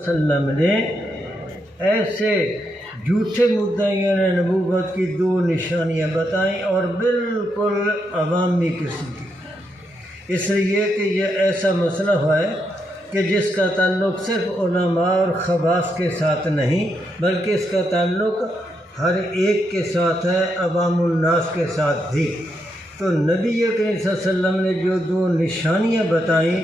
وسلم نے ایسے جھوٹے مدعیوں نے نبوت کی دو نشانیاں بتائیں اور بالکل عوامی قسم کی، اس لیے کہ یہ ایسا مسئلہ ہے کہ جس کا تعلق صرف علماء اور خواص کے ساتھ نہیں بلکہ اس کا تعلق ہر ایک کے ساتھ ہے، عوام الناس کے ساتھ بھی۔ تو نبی کریم صلی اللہ علیہ وسلم نے جو دو نشانیاں بتائیں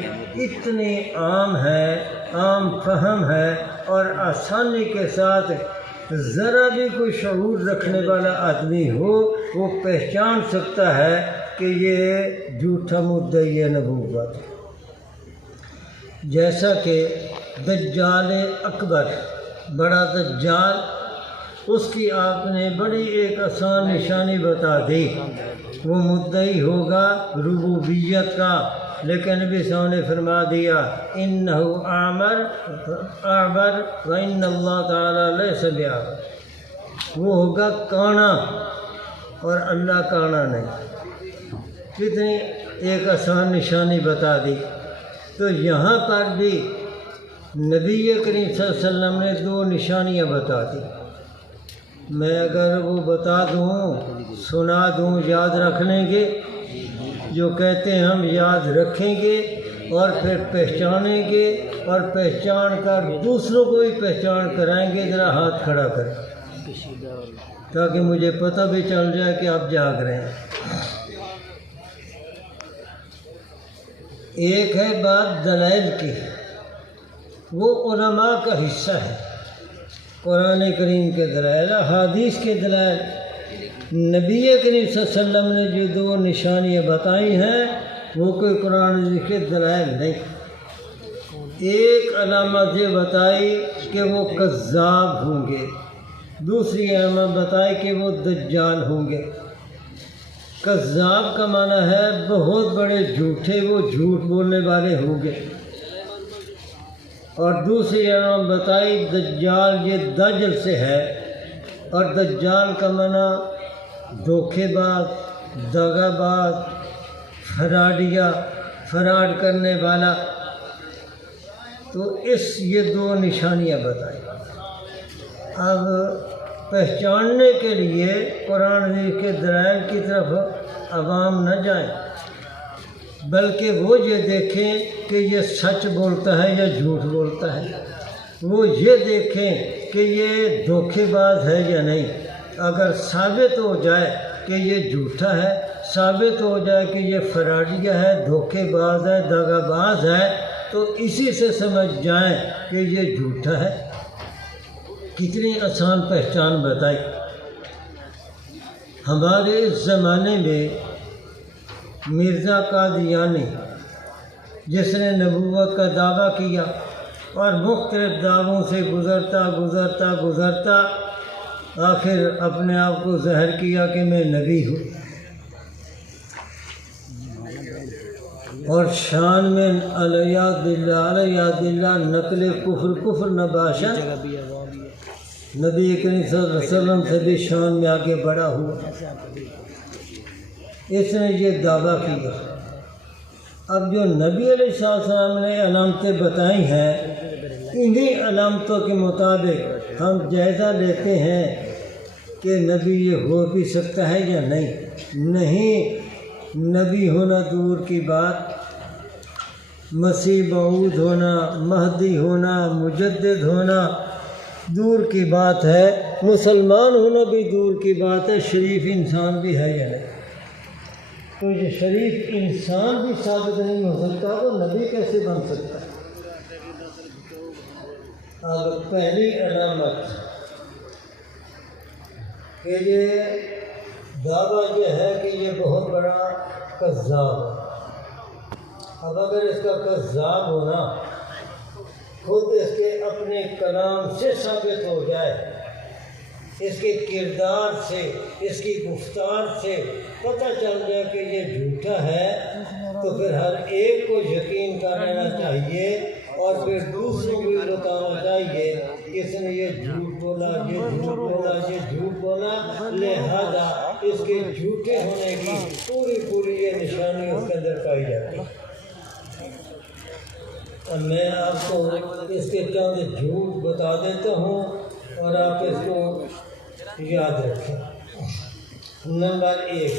اتنی عام ہے، عام فہم ہے اور آسانی کے ساتھ ذرا بھی کوئی شعور رکھنے والا آدمی ہو وہ پہچان سکتا ہے کہ یہ جھوٹا مدعی نبوت۔ جیسا کہ دجال اکبر، بڑا دجال، اس کی آپ نے بڑی ایک آسان نشانی بتا دی، وہ مدعی ہوگا ربوبیت کا، لیکن نبی صلی اللہ علیہ وسلم نے فرما دیا انہو اعور وان اللہ تعالی لیس بأعور، وہ ہوگا کانا اور اللہ کانا نہیں۔ کتنی ایک آسان نشانی بتا دی۔ تو یہاں پر بھی نبی کریم صلی اللہ علیہ وسلم نے دو نشانیاں بتا دی، میں اگر وہ بتا دوں، سنا دوں، یاد رکھ لیں گے؟ جو کہتے ہیں ہم یاد رکھیں گے اور پھر پہچانیں گے اور پہچان کر دوسروں کو بھی پہچان کرائیں گے۔ ذرا ہاتھ کھڑا کریں تاکہ مجھے پتہ بھی چل جائے کہ آپ جاگ رہے ہیں۔ ایک ہے بات دلائل کی، وہ علماء کا حصہ ہے، قرآن کریم کے دلائل، احادیث کے دلائل۔ نبی کریم صلی اللہ علیہ وسلم نے جو دو نشانیاں بتائی ہیں وہ کوئی قرآن کے دلائل نہیں۔ ایک علامت یہ بتائی کہ وہ کذاب ہوں گے، دوسری علامت بتائی کہ وہ دجال ہوں گے۔ کذاب کا معنی ہے بہت بڑے جھوٹے، وہ جھوٹ بولنے والے ہوں گے، اور دوسری علامت بتائی دجال، یہ دجل سے ہے، اور دجال کا معنی دھوکے باز، دغا باز، فراڈیا، فراڈ کرنے والا۔ تو یہ دو نشانیاں بتائی۔ اب پہچاننے کے لیے قرآن کے دلائل کی طرف عوام نہ جائیں بلکہ وہ یہ دیکھیں کہ یہ سچ بولتا ہے یا جھوٹ بولتا ہے، وہ یہ دیکھیں کہ یہ دھوکے باز ہے یا نہیں۔ اگر ثابت ہو جائے کہ یہ جھوٹا ہے، ثابت ہو جائے کہ یہ فراڈیہ ہے، دھوکے باز ہے، دغا باز ہے، تو اسی سے سمجھ جائیں کہ یہ جھوٹا ہے۔ کتنی آسان پہچان بتائی۔ ہمارے اس زمانے میں مرزا قادیانی، جس نے نبوت کا دعویٰ کیا اور مختلف دعووں سے گزرتا آخر اپنے آپ کو ظاہر کیا کہ میں نبی ہوں، اور شان میں علیہ دلہ نقل کفر نباشا، نبی کریم صلی اللہ علیہ وسلم سے بھی شان میں آگے بڑھا ہوا، اس نے یہ دعویٰ کیا۔ اب جو نبی علیہ السلام نے علامتیں بتائی ہیں انہی علامتوں کے مطابق ہم جائزہ لیتے ہیں کہ نبی یہ ہو بھی سکتا ہے یا نہیں۔ نبی ہونا دور کی بات، مسیح موعود ہونا، مہدی ہونا، مجدد ہونا دور کی بات ہے، مسلمان ہونا بھی دور کی بات ہے، شریف انسان بھی ہے یا نہیں۔ تو یہ شریف انسان بھی ثابت نہیں ہو سکتا تو نبی کیسے بن سکتا ہے؟ اب پہلی علامت کہ یہ دعویٰ یہ ہے کہ یہ بہت بڑا کذاب ہے۔ اب اگر اس کا کذاب ہونا خود اس کے اپنے کلام سے ثابت ہو جائے، اس کے کردار سے، اس کی گفتار سے پتہ چل جائے کہ یہ جھوٹا ہے، تو پھر ہر ایک کو یقین کر لینا چاہیے اور پھر دوسروں کو بتانا چاہیے کہ اس نے یہ جھوٹ بولا، یہ جھوٹ بولا، یہ جھوٹ بولا، لہذا اس کے جھوٹے ہونے کی پوری یہ نشانی اس کے اندر پائی جاتی ہے۔ میں آپ کو اس کے چند جھوٹ بتا دیتا ہوں اور آپ اس کو یاد رکھیں۔ نمبر 1،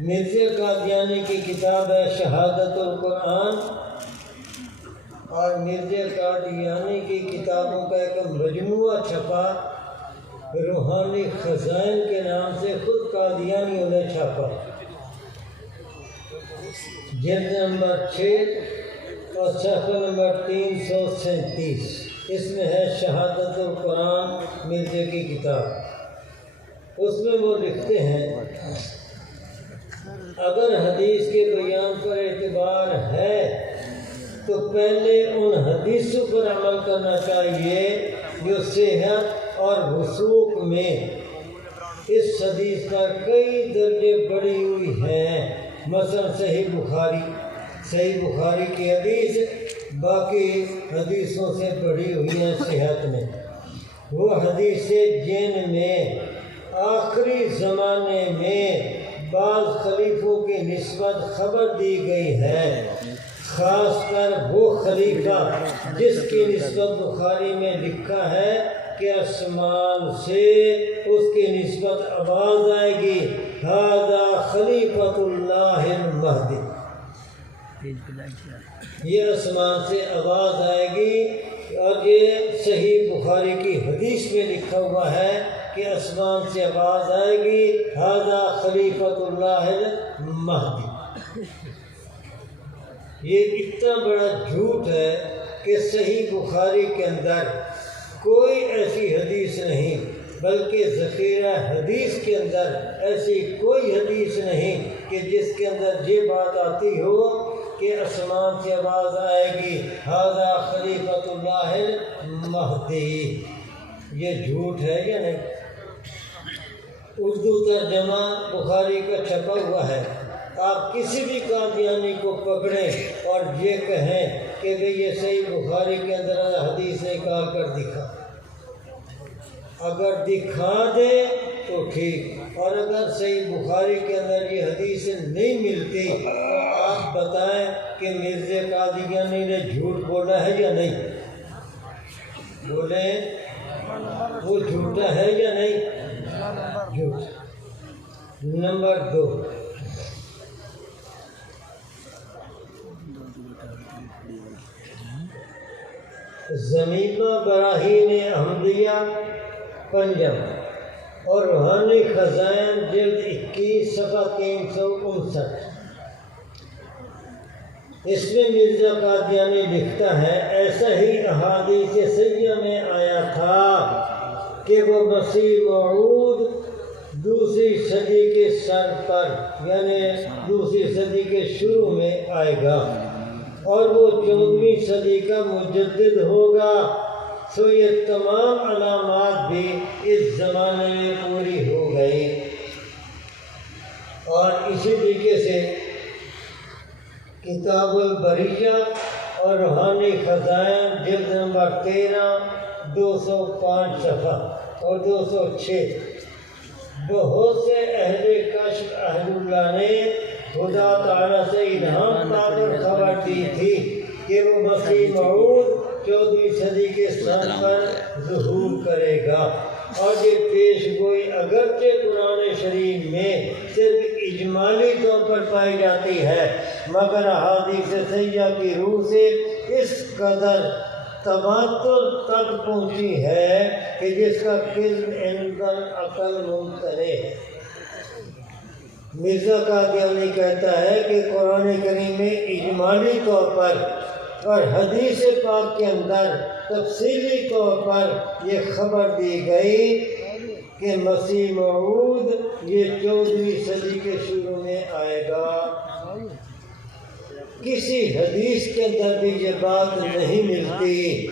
مرزا قادیانی کی کتاب ہے شہادت القرآن، اور مرزا قادیانی کی کتابوں کا ایک مجموعہ چھپا روحانی خزائن کے نام سے، خود قادیانیوں نے چھاپا، جلد نمبر 6 اور صفحہ نمبر 337، اس میں ہے شہادت القرآن مرزا کی کتاب۔ اس میں وہ لکھتے ہیں اگر حدیث کے بیان پر اعتبار ہے تو پہلے ان حدیثوں پر عمل کرنا چاہیے جو صحت اور وثوق میں اس حدیث پر کئی درجے بڑھی ہوئی ہیں، مثلا صحیح بخاری کی حدیث باقی حدیثوں سے بڑھی ہوئی ہیں صحت میں۔ وہ حدیثیں جن میں آخری زمانے میں بعض خلیفوں کی نسبت خبر دی گئی ہے، خاص کر وہ خلیفہ جس کی نسبت بخاری میں لکھا ہے کہ آسمان سے اس کی نسبت آواز آئے گی ھذا خلیفۃ اللہ المہدی، یہ آسمان سے آواز آئے گی، اور یہ صحیح بخاری کی حدیث میں لکھا ہوا ہے کہ آسمان سے آواز آئے گی ھذا خلیفۃ اللہ المہدی۔ یہ اتنا بڑا جھوٹ ہے کہ صحیح بخاری کے اندر کوئی ایسی حدیث نہیں، بلکہ ذخیرہ حدیث کے اندر ایسی کوئی حدیث نہیں کہ جس کے اندر یہ بات آتی ہو کہ آسمان سے آواز آئے گی ھذا خلیفۃ اللہ المہدی۔ یہ جھوٹ ہے یا نہیں؟ اردو ترجمہ بخاری کا چھپا ہوا ہے، آپ کسی بھی قادیانی کو پکڑیں اور یہ کہیں کہ بھئی یہ صحیح بخاری کے اندر حدیث نکال کر دکھا، اگر دکھا دے تو ٹھیک، اور اگر صحیح بخاری کے اندر یہ حدیث نہیں ملتی تو آپ بتائیں کہ مرزا قادیانی نے جھوٹ بولا ہے یا نہیں؟ بولیں، وہ جھوٹا ہے یا نہیں؟ جھوٹ۔ نمبر 2، زمیمہ براہین احمدیہ پنجم اور روحانی خزائن جلد 21 صفحہ 359، اس میں مرزا قادیانی لکھتا ہے ایسا ہی احادیث سیاح میں آیا تھا کہ وہ مسیح موعود دوسری صدی کے سر پر یعنی دوسری صدی کے شروع میں آئے گا اور وہ 14ویں صدی کا مجدد ہوگا، سو یہ تمام علامات بھی اس زمانے میں پوری ہو گئی۔ اور اسی طریقے سے کتاب البریہ اور روحانی خزائن جلد نمبر 13 205 صفحہ اور 206، بہت سے اہل کشف اہل اللہ نے خدا تعالیٰ سے الہام پا کر خبر دی تھی کہ وہ مسیح موعود 14ویں صدی کے سن پر ظہور کرے گا، اور یہ پیش گوئی اگرچہ قرآن شریف میں صرف اجمالی طور پر پائی جاتی ہے، مگر احادیث سیاح کی روح سے اس قدر تواتر تک پہنچی ہے کہ جس کا علم عند العقل ممتنع۔ مرزا قادیانی کہتا ہے کہ قرآن کریم میں اجمالی طور پر اور حدیث پاک کے اندر تفصیلی طور پر یہ خبر دی گئی کہ مسیح موعود یہ 14ویں صدی کے شروع میں آئے گا۔ کسی حدیث کے اندر بھی یہ بات نہیں ملتی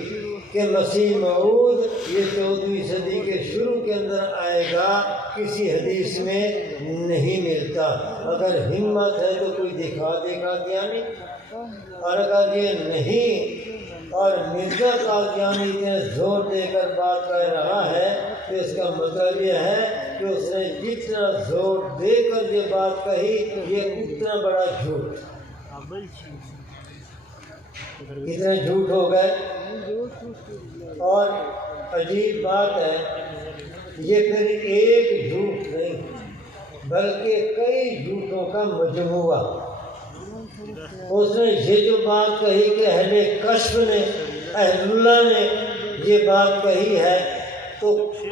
کہ مسیح موعود یہ 14ویں صدی کے شروع کے اندر آئے گا، کسی حدیث میں نہیں ملتا۔ اگر ہمت ہے تو کوئی دکھا دے قادیانی، اور اگر یہ نہیں اور مرزا قادیانی نے زور دے کر بات کہہ رہا ہے تو اس کا مطلب یہ ہے کہ اس نے جتنا زور دے کر یہ بات کہی یہ اتنا بڑا جھوٹ۔ کتنے جھوٹ ہو گئے. اور عجیب بات ہے یہ پھر ایک جھوٹ نہیں بلکہ کئی جھوٹوں کا مجموعہ. اس نے یہ جو بات کہی کہ اہل کشف نے اہل اللہ نے یہ بات کہی ہے تو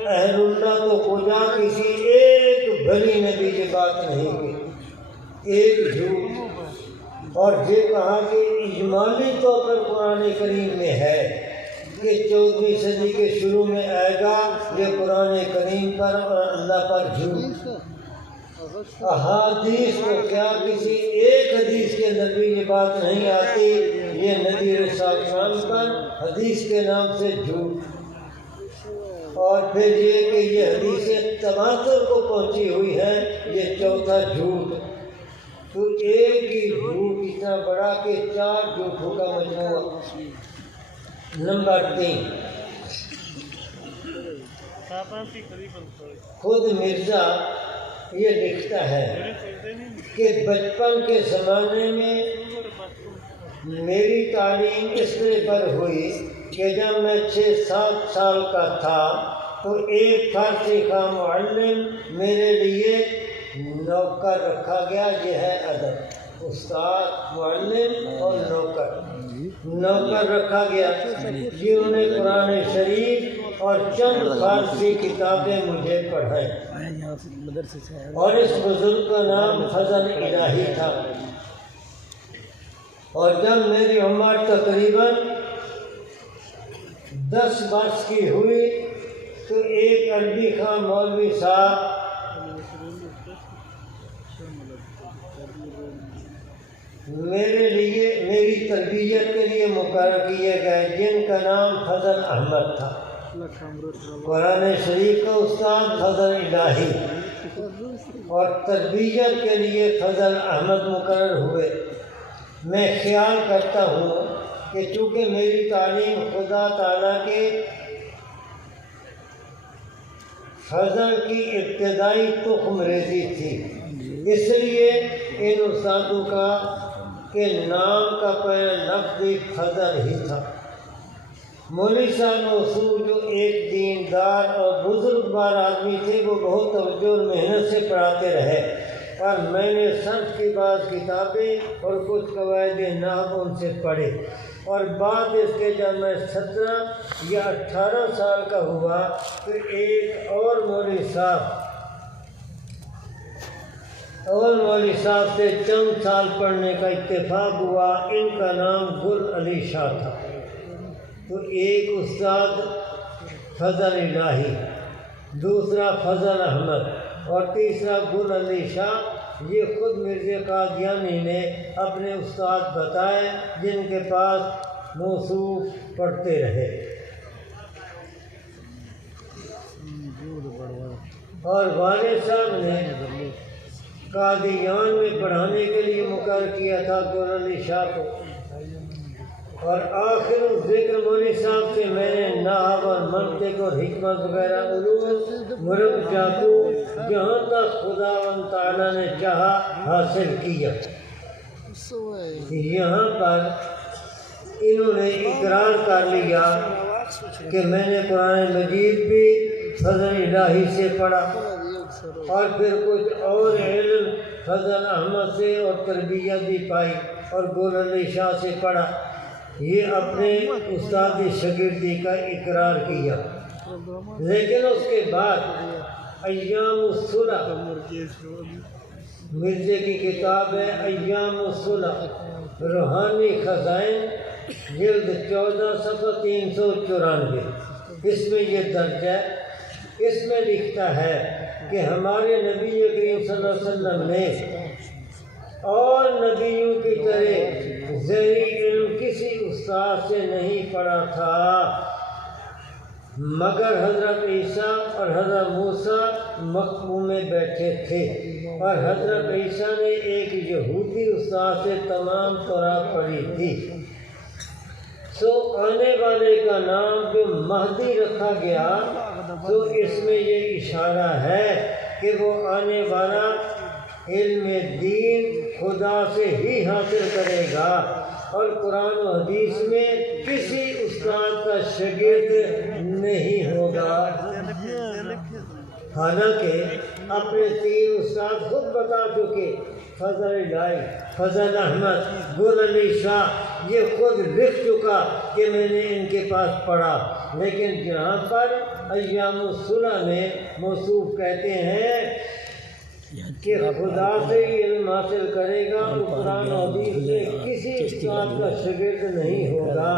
اہل اللہ تو خدا کسی ایک بھلی نے بھی یہ بات نہیں کی. ایک جھوٹ. اور یہ کہا کہ اجمالی طور پر قرآن کریم میں ہے کہ 14ویں صدی کے شروع میں آئے گا یہ قرآن کریم پر اور اللہ پر جھوٹ. احادیث کو کیا کسی ایک حدیث کے اندر بھی یہ بات نہیں آتی یہ نبی رسول پر حدیث کے نام سے جھوٹ. اور پھر یہ کہ یہ حدیثیں تواتر کو پہنچی ہوئی ہیں یہ چوتھا جھوٹ. تو ایک ہی جھوٹ اتنا بڑا کہ 4 جھوٹوں کا مجموعہ. نمبر 3 خود مرزا یہ لکھتا ہے کہ بچپن کے زمانے میں میری تعلیم اس طرح پر ہوئی کہ جب میں 6-7 سال کا تھا تو ایک فارسی کا معلم میرے لیے نوکر رکھا گیا. یہ ہے ادب. استاد معلم اور نوکر رکھا گیا جنہوں نے قرآن شریف اور چند فارسی کتابیں مجھے پڑھائیں. اور اس بزرگ کا نام فضل الہی تھا. اور جب میری عمر تقریباً 10 برس کی ہوئی تو ایک عربی خان مولوی صاحب میری تربیت کے لیے مقرر کیے گئے جن کا نام فضل احمد تھا. قرآن شریف کا استاد فضل الہی اور تربیت کے لیے فضل احمد مقرر ہوئے. میں خیال کرتا ہوں کہ چونکہ میری تعلیم خدا تعالیٰ کے فضل کی ابتدائی تخم ریزی تھی اس لیے ان استادوں کا کے نام کا پہلا لفظ فضل ہی تھا. مولوی صاحب موصول جو ایک دیندار اور بزرگ بار آدمی تھے وہ بہت توجہ اور محنت سے پڑھاتے رہے اور میں نے صرف کی بعض کتابیں اور کچھ قواعد نحو ان سے پڑھے. اور بعد اس کے جب میں 17 یا 18 سال کا ہوا تو ایک اور مولوی صاحب سے چند سال پڑھنے کا اتفاق ہوا. ان کا نام گل علی شاہ تھا. تو ایک استاد فضل الہی, دوسرا فضل احمد اور تیسرا گل علی شاہ. یہ خود مرزا قادیانی نے اپنے استاد بتائے جن کے پاس موصوف پڑھتے رہے. اور والد صاحب نے قادیان میں پڑھانے کے لیے مقرر کیا تھا گل علی شاہ کو. اور آخر ذکر مولوی صاحب سے میں نے نحو اور منطق اور حکمت وغیرہ علوم مرب جاتو جہاں تک خدا و تعالیٰ نے چاہا حاصل کیا. یہاں پر انہوں نے اقرار کر لیا کہ میں نے قرآن مجید بھی فضل الہی سے پڑھا اور پھر کچھ اور علم فضل احمد سے اور تربیت بھی پائی اور گل علی شاہ سے پڑھا. یہ اپنے استادی شاگردی کا اقرار کیا. لیکن اس کے بعد ایام الصلح مرزے کی کتاب ہے ایام الصلح روحانی خزائن جلد 14 صفحہ 394. اس میں یہ درج ہے. اس میں لکھتا ہے کہ ہمارے نبی کریم صلی اللہ علیہ وسلم نے اور نبیوں کی طرح ذہنی علم کسی استاد سے نہیں پڑھا تھا مگر حضرت عیسیٰ اور حضرت موسیٰ مکہ میں بیٹھے تھے اور حضرت عیسیٰ نے ایک یہودی استاد سے تمام تورات پڑھی تھی. سو آنے والے کا نام جو مہدی رکھا گیا تو اس میں یہ اشارہ ہے کہ وہ آنے والا علم دین خدا سے ہی حاصل کرے گا اور قرآن و حدیث میں کسی استاد کا شاگرد نہیں ہوگا۔ حالانکہ اپنے 3 استاد خود بتا چکے، فضل الہی، فضل احمد، گل علی شاہ، یہ خود لکھ چکا کہ میں نے ان کے پاس پڑھا۔ لیکن جہاں پر ایام الصلح میں موصوف کہتے ہیں کہ خدا سے علم حاصل کرے گا تو قرآن و حدیث میں کسی استاد کا شاگرد نہیں ہوگا،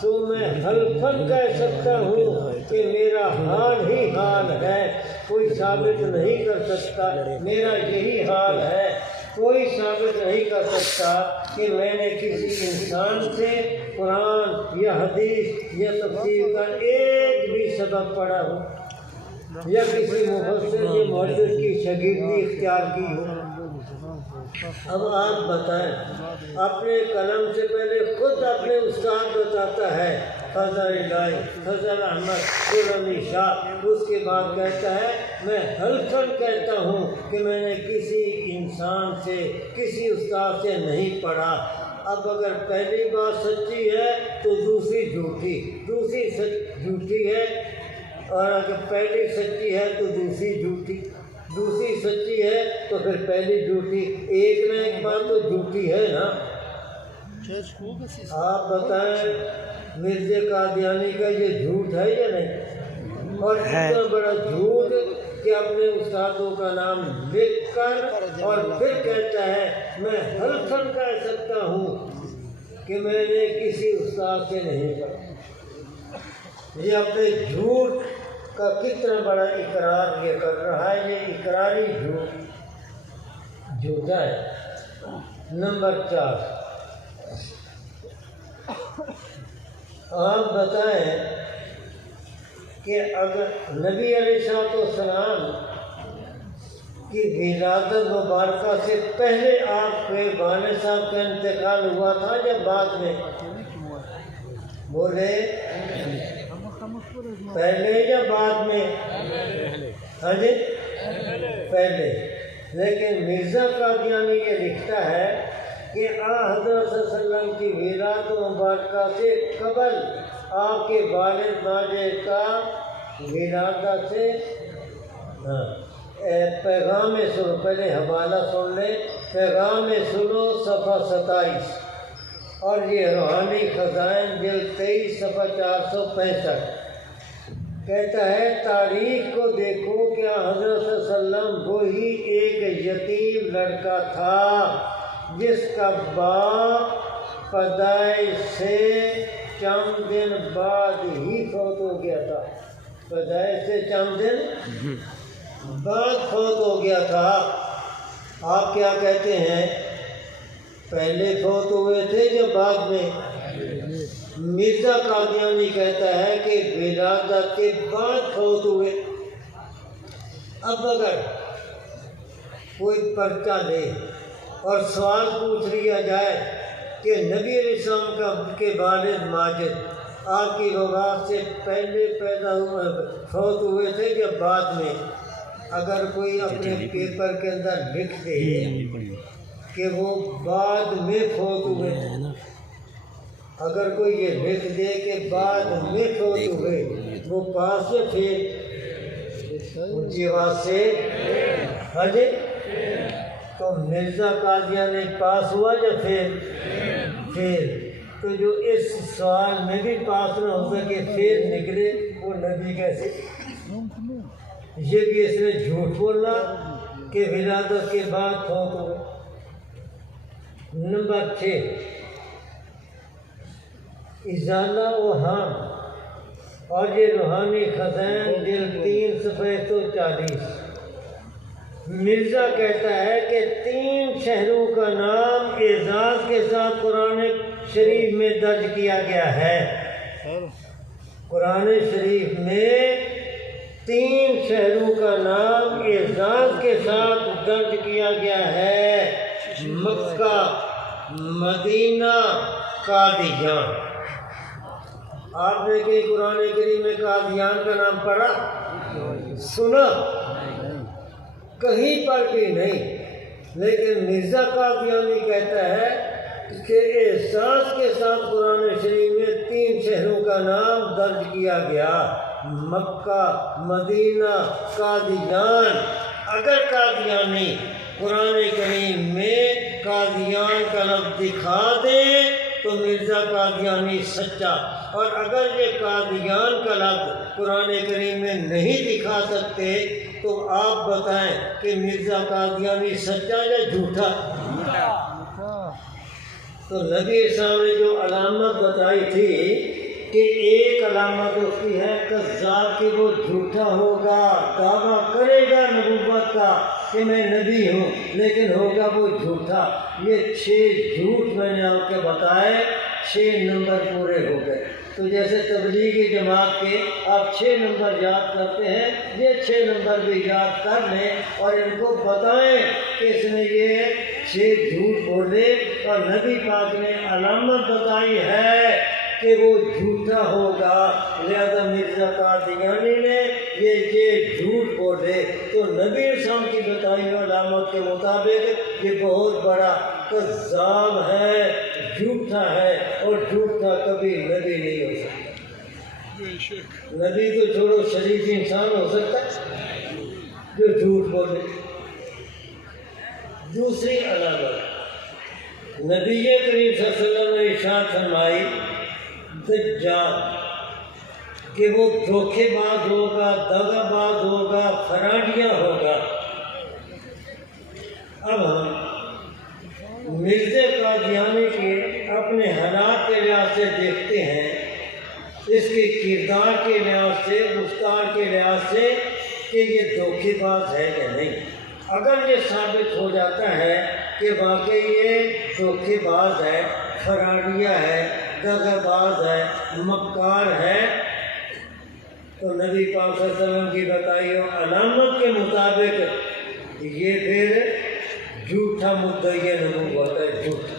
تو میں حلفاً کہہ سکتا ہوں کہ میرا حال ہی حال ہے، کوئی ثابت نہیں کر سکتا، میرا یہی حال ہے، کوئی ثابت نہیں کر سکتا کہ میں نے کسی انسان سے قرآن یا حدیث یا تفسیر کا ایک بھی سبق پڑھا ہو یا کسی مفسر یا محدث کی شاگردی اختیار کی ہو۔ اب آپ بتائیں، اپنے قلم سے پہلے خود اپنے استاد بتاتا ہے، فضل الہی، فضل احمد، گل علی شاہ، اس کے بعد کہتا ہے میں حلفاً کہتا ہوں کہ میں نے کسی انسان سے، کسی استاد سے نہیں پڑھا۔ اب اگر پہلی بات سچی ہے تو دوسری جھوٹی، دوسری جھوٹی ہے، اور اگر پہلی سچی ہے تو دوسری جھوٹی، دوسری سچی ہے تو پھر پہلی جھوٹی، ایک نہ ایک بات تو جھوٹی ہے نا۔ آپ بتائیں مرزا قادیانی کا یہ جھوٹ ہے یا نہیں؟ اور اتنا بڑا جھوٹ کہ اپنے استادوں کا نام لکھ کر اور پھر کہتا ہے میں حلفاً کہہ سکتا ہوں کہ میں نے کسی استاد سے نہیں پڑھا۔ یہ اپنے جھوٹ کا کتنا بڑا اقرار یہ کر رہا ہے، یہ اقراری جھوٹا ہے۔ نمبر 4، آپ بتائیں کہ اگر نبی علیہ السلام کی ولادت مبارکہ سے پہلے آپ کے والد صاحب کا انتقال ہوا تھا یا بعد میں؟ بولے پہلے یا بعد میں؟ ہاں جی پہلے۔ لیکن مرزا قادیانی یہ لکھتا ہے کہ حضرت صلی اللہ علیہ وسلم کی ولادت مبارکہ سے قبل آپ کے والد ماجد کا ولادت سے پیغام سنو، پہلے حوالہ سن لیں، پیغام سنو صفحہ 27 اور یہ روحانی خزائن جلد 23 صفحہ 465 کہتا ہے تاریخ کو دیکھو کہ حضرت صلی اللہ علیہ وسلم وہی ایک یتیم لڑکا تھا جس کا باپ پیدائش سے چند دن بعد ہی فوت ہو گیا تھا، پیدائش سے چند دن بعد فوت ہو گیا تھا۔ آپ کیا کہتے ہیں، پہلے فوت ہوئے تھے یا بعد میں؟ مرزا قادیانی کہتا ہے کہ ولادت کے بعد فوت ہوئے۔ اب اگر کوئی پرچہ لے اور سوال پوچھ لیا جائے کہ نبی علیہ السلام کے والد ماجد آپ کی وفات سے پہلے فوت ہوئے تھے یا بعد میں، اگر کوئی اپنے پیپر کے اندر لکھ دے کہ وہ بعد میں فوت ہوئے، اگر کوئی یہ لکھ دے کہ بعد میں فوت ہوئے، وہ پاس یا پھر اونچی آواز سے ہاں جی، تو مرزا قادیانی پاس ہوا یا پھر تو جو اس سوال میں بھی پاس نہ ہو سکے پھر نکلے وہ نبی کیسے؟ یہ بھی اس نے جھوٹ بولا کہ ولادت کے بعد فوت ہوئے۔ نمبر 6، ازالہ اوہام اور یہ روحانی خزائن جلد 3 صفحہ 140 مرزا کہتا ہے کہ 3 شہروں کا نام اعزاز کے ساتھ قرآن شریف میں درج کیا گیا ہے۔ قرآن شریف میں 3 شہروں کا نام اعزاز کے ساتھ درج کیا گیا ہے، مکہ، مدینہ، قادیان۔ آپ نے کہ قرآن کریم میں قادیان کا نام پڑھا، سنا؟ کہیں پر بھی نہیں۔ لیکن مرزا قادیانی کہتا ہے کہ احساس کے ساتھ قرآن شریف میں 3 شہروں کا نام درج کیا گیا، مکہ، مدینہ، قادیان۔ اگر قادیانی قرآن کریم میں قادیان کا لفظ دکھا دیں تو مرزا قادیانی سچا، اور اگر یہ قادیان کا لفظ قرآن کریم میں نہیں دکھا سکتے تو آپ بتائیں کہ مرزا قادیانی سچا یا جھوٹا؟ تو نبی اسلام نے جو علامت بتائی تھی کہ ایک علامت اس کی ہے کذاب، کہ وہ جھوٹا ہوگا، دعویٰ کرے گا نبوت کا کہ میں نبی ہوں لیکن ہوگا وہ جھوٹا۔ یہ 6 جھوٹ میں نے آپ کے بتائے، 6 نمبر پورے ہو گئے۔ تو جیسے تبلیغی جماعت کے آپ 6 نمبر یاد کرتے ہیں، یہ 6 نمبر بھی یاد کر لیں اور ان کو بتائیں کہ اس نے یہ 6 جھوٹ بولے، اور نبی پاک نے علامت بتائی ہے کہ وہ جھوٹا ہوگا، لہذا مرزا قادیانی نے یہ جھوٹ بولے تو نبی اسلام کی بتائی علامت کے مطابق یہ بہت بڑا کذاب ہے، جھوٹا ہے، اور جھوٹا کبھی نبی نہیں ہو سکتا۔ نبی تو چھوڑو، شریف انسان ہو سکتا ہے جو جھوٹ بولے۔ دوسری علامت نبی کریم صلی اللہ علیہ وسلم نے ارشاد فرمائی دجال، کہ وہ دھوکے باز ہوگا، دغا باز ہوگا، فراڈیاں ہوگا۔ اب ہم مرزا قادیانی کے اپنے حالات کے لحاظ سے دیکھتے ہیں، اس کے کردار کے لحاظ سے، گفتار کے لحاظ سے کہ یہ دھوکے باز ہے یا نہیں۔ اگر یہ ثابت ہو جاتا ہے کہ واقعی یہ دھوکے باز ہے، فراڈیہ ہے، دغا باز ہے، مکار ہے، تو نبی پاک صلی اللہ علیہ وسلم کی بتائی علامت کے مطابق یہ پھر جھوٹا مدعی نبوت ہے، جھوٹا۔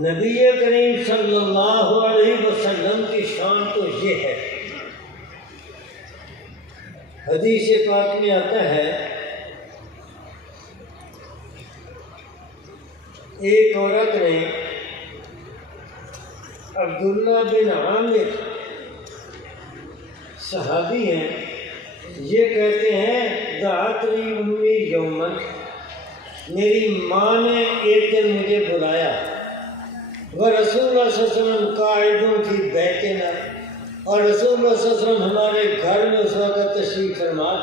نبی کریم صلی اللہ علیہ وسلم کی شان تو یہ ہے، حدیث پاک میں آتا ہے ایک عورت نے عبداللہ بن عامر صحابی ہیں، یہ کہتے ہیں دعتنی امی یومن، میری ماں نے ایک دن مجھے بلایا، ورسول اللہ صلی اللہ علیہ وسلم قاعدٌ فی بیتنا، اور رسول اللہ صلی اللہ علیہ وسلم ہمارے گھر میں اس وقت تشریف فرما